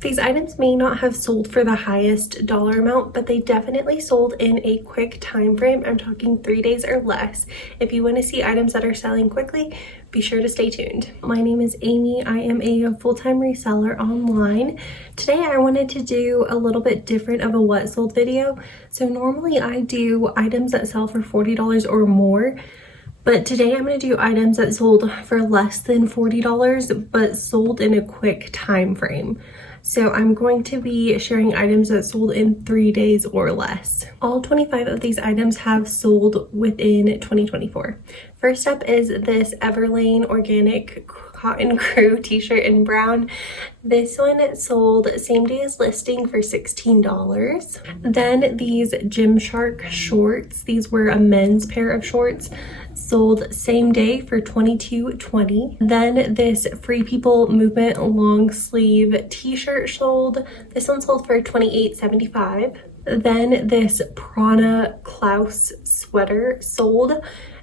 These items may not have sold for the highest dollar amount, but they definitely sold in a quick time frame. I'm talking 3 days or less. If you want to see items that are selling quickly, be sure to stay tuned. My name is Amy. I am a full-time reseller online. Today I wanted to do a little bit different of a what sold video. So normally I do items that sell for $40 or more. But today I'm going to do items that sold for less than $40 but sold in a quick time frame. So I'm going to be sharing items that sold in 3 days or less. All 25 of these items have sold within 2024. First up is this Everlane Organic Cotton Crew t-shirt in brown. This one sold same day as listing for $16. Then these Gymshark shorts, these were a men's pair of shorts, sold same day for $22.20. Then this Free People Movement long sleeve t-shirt sold. This one sold for $28.75. Then this Prana Klaus sweater sold.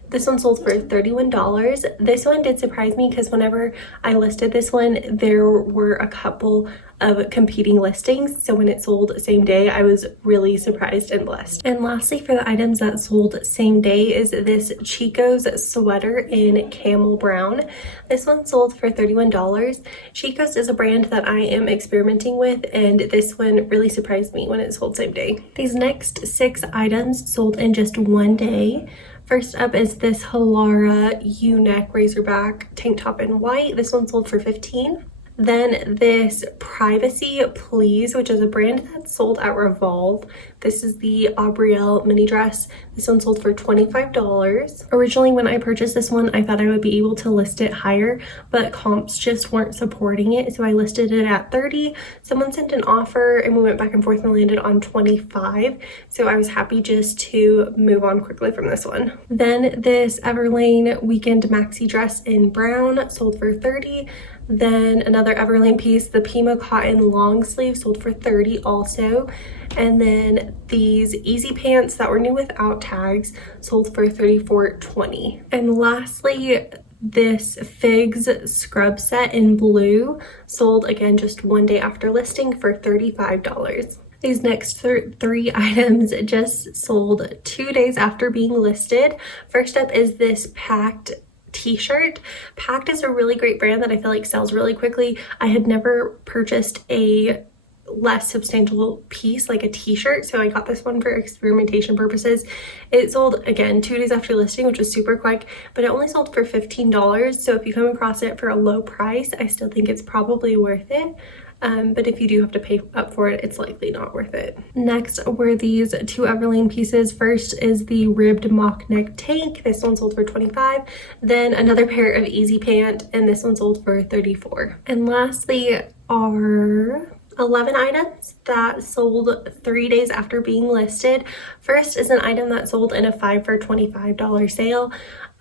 This one sold for $31. This one did surprise me because whenever I listed this one, there were a couple of competing listings. So when it sold same day, I was really surprised and blessed. And lastly, for the items that sold same day is this Chico's sweater in camel brown. This one sold for $31. Chico's is a brand that I am experimenting with, and this one really surprised me when it sold same day. These next 6 items sold in just 1 day. First up is this Halara U-neck razorback tank top in white. This one sold for $15. Then this Privacy Please, which is a brand that's sold at Revolve. This is the Aubrielle mini dress. This one sold for $25. Originally, when I purchased this one, I thought I would be able to list it higher, but comps just weren't supporting it, so I listed it at $30. Someone sent an offer and we went back and forth and landed on $25. So I was happy just to move on quickly from this one. Then this Everlane Weekend maxi dress in brown sold for $30. Then another Everlane piece, the Pima cotton long sleeve, sold for $30 also. And then these Easy pants that were new without tags sold for $34.20. And lastly, this Figs scrub set in blue sold again just 1 day after listing for $35. These next 3 items just sold 2 days after being listed. First up is this Pact t-shirt. Pact is a really great brand that I feel like sells really quickly. I had never purchased a less substantial piece like a t-shirt, so I got this one for experimentation purposes. It sold again 2 days after listing, which was super quick, but it only sold for $15. So if you come across it for a low price, I still think it's probably worth it. But if you do have to pay up for it, it's likely not worth it. Next were these 2 Everlane pieces. First is the ribbed mock neck tank. This one sold for $25. Then another pair of Easy pant, and this one sold for $34. And lastly are 11 items that sold 3 days after being listed. First is an item that sold in a 5 for $25 sale.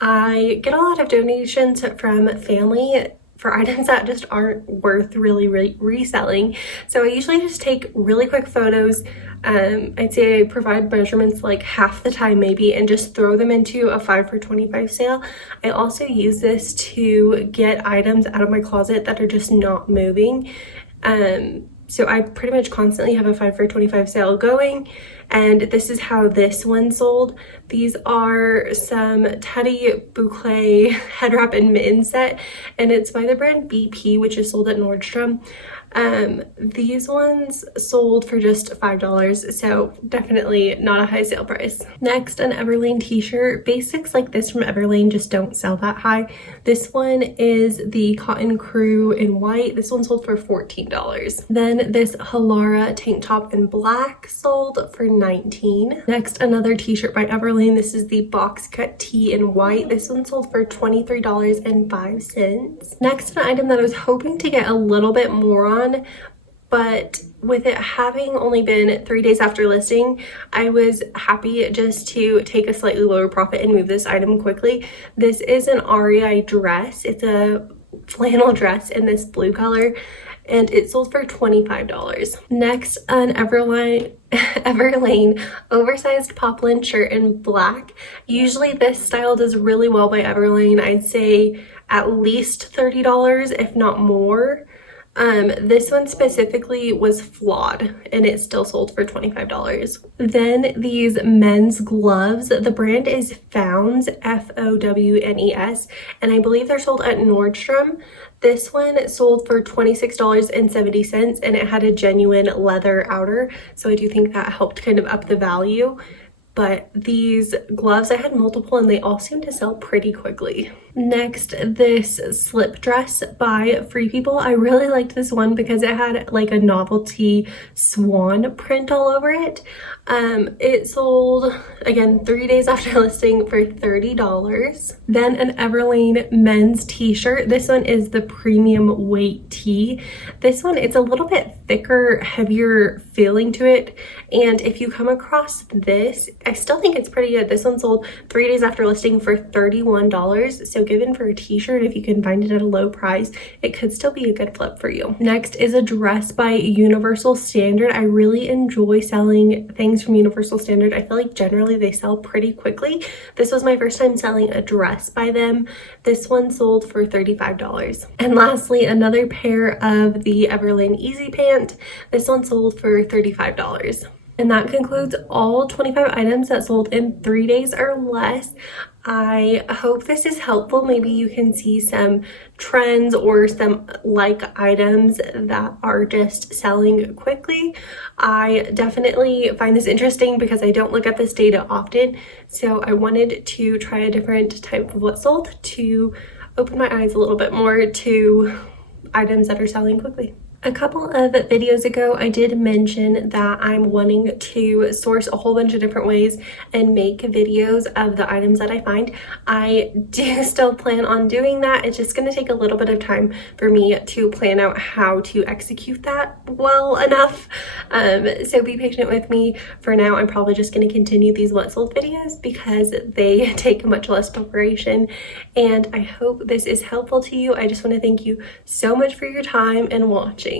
I get a lot of donations from family for items that just aren't worth really reselling. So I usually just take really quick photos. I'd say I provide measurements like half the time maybe, and just throw them into a 5 for $25 sale. I also use this to get items out of my closet that are just not moving. So I pretty much constantly have a 5 for $25 sale going, and this is how this one sold. These are some Teddy Boucle head wrap and mitten set, and it's by the brand BP, which is sold at Nordstrom. These ones sold for just $5, so definitely not a high sale price. Next, an Everlane t-shirt. Basics like this from Everlane just don't sell that high. This one is the Cotton Crew in white. This one sold for $14. Then this Halara tank top in black sold for $19. Next, another t-shirt by Everlane. This is the box cut tee in white. This one sold for $23.05. Next, an item that I was hoping to get a little bit more on, but with it having only been 3 days after listing, I was happy just to take a slightly lower profit and move this item quickly. This is an REI dress. It's a flannel dress in this blue color, and it sold for $25. Next, an Everlane oversized poplin shirt in black. Usually this style does really well by Everlane. I'd say at least $30, if not more. This one specifically was flawed and it still sold for $25. Then these men's gloves, the brand is Fownes, Fownes, and I believe they're sold at Nordstrom. This one sold for $26.70 and it had a genuine leather outer, so I do think that helped kind of up the value. But these gloves, I had multiple and they all seem to sell pretty quickly. Next, this slip dress by Free People. I really liked this one because it had like a novelty swan print all over it. It sold, again, 3 days after listing for $30. Then an Everlane men's t-shirt. This one is the premium weight tee. This one, it's a little bit thicker, heavier feeling to it. And if you come across this, I still think it's pretty good. This one sold 3 days after listing for $31. So given for a t-shirt, if you can find it at a low price, it could still be a good flip for you. Next is a dress by Universal Standard. I really enjoy selling things from Universal Standard. I feel like generally they sell pretty quickly. This was my first time selling a dress by them. This one sold for $35. And lastly, another pair of the Everlane Easy Pant. This one sold for $35. And that concludes all 25 items that sold in 3 days or less. I hope this is helpful. Maybe you can see some trends or some like items that are just selling quickly. I definitely find this interesting because I don't look at this data often. So I wanted to try a different type of what sold to open my eyes a little bit more to items that are selling quickly. A couple of videos ago, I did mention that I'm wanting to source a whole bunch of different ways and make videos of the items that I find. I do still plan on doing that. It's just going to take a little bit of time for me to plan out how to execute that well enough. So be patient with me. For now, I'm probably just going to continue these what sold videos because they take much less preparation. And I hope this is helpful to you. I just want to thank you so much for your time and watching.